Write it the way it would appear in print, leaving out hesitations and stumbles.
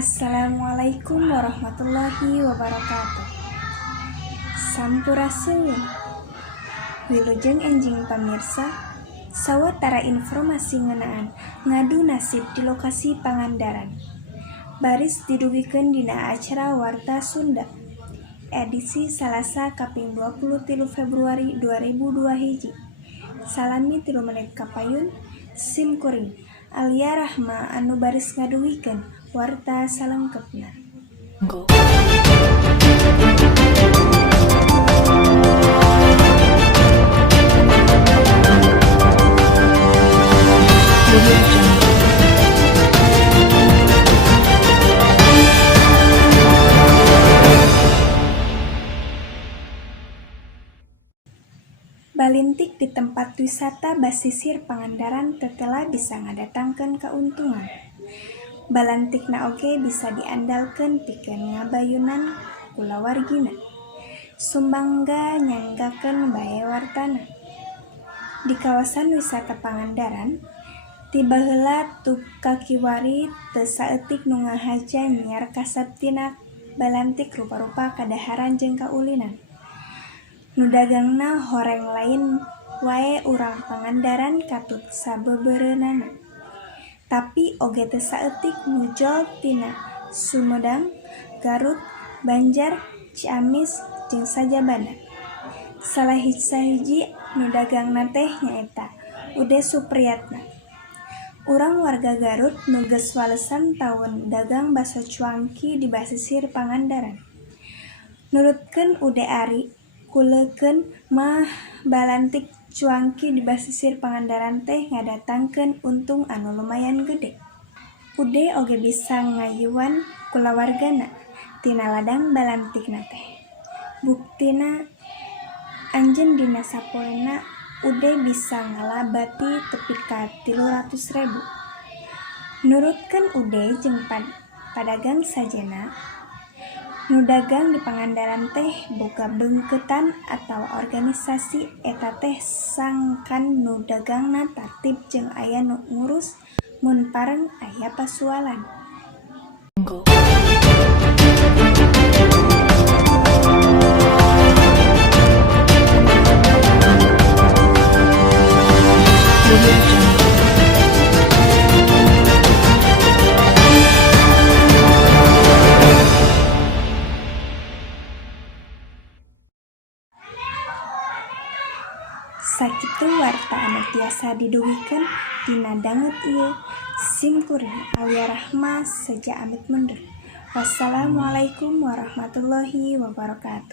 Assalamualaikum warahmatullahi wabarakatuh. Sampurasun. Wilujeng enjing pamirsa, sawatara informasi ngeunaan ngadu nasib di lokasi Pangandaran. Baris didugikeun dina acara Warta Sunda. Edisi Salasa kaping 23 Februari 2002 hiji. Salami 3 menit kapayun, simkuring Alia Rahma anu baris ngadugikeun warta salengkepna. Balintik di tempat wisata basisir Pangandaran tetela bisa ngadatangkeun kauntungan. Balantikna oge bisa diandalkeun pikeun ngabayunan kulawargina. Sumbangga nyanggakeun bae wartana. Di kawasan wisata Pangandaran, tiba heula tuk kakiwari teu saeutik nu ngahaja nyiar kasabtina balantik rupa-rupa kadaharan jeung kaulinan. Nu dagangna horeng lain wae urang Pangandaran katut sabeubeureunnana. Tapi oge teu saeutik nu jol tina Sumedang, Garut, Banjar, Ciamis, jeung sajabana. Sahiji nu dagangna teh nyaeta Ude Supriyatna. Urang warga Garut nu geus walesan taun dagang baso cuangki di basisir Pangandaran. Nurutkeun Ude Ari, kulekeun mah balantik cuangki di basisir Pangandaran teh ngadatangkeun untung anu lumayan gede. Ude oge bisa ngayuan kulawargana tina ladang balantikna teh. Buktina anjeun dina sapoena Ude bisa ngalabati tepi ka 300.000. Nurutkeun Ude jeung padagang sajena, nu dagang di Pangandaran teh boga beungkeutan atawa organisasi eta teh sangkan nu dagangna tartib jeung aya nu ngurus mun pareng aya pasualan. Sakitu warta anu tiasa didugikeun dina dangut ieu. Simkuring Alia Rahma saja amit mundur. Wassalamualaikum warahmatullahi wabarakatuh.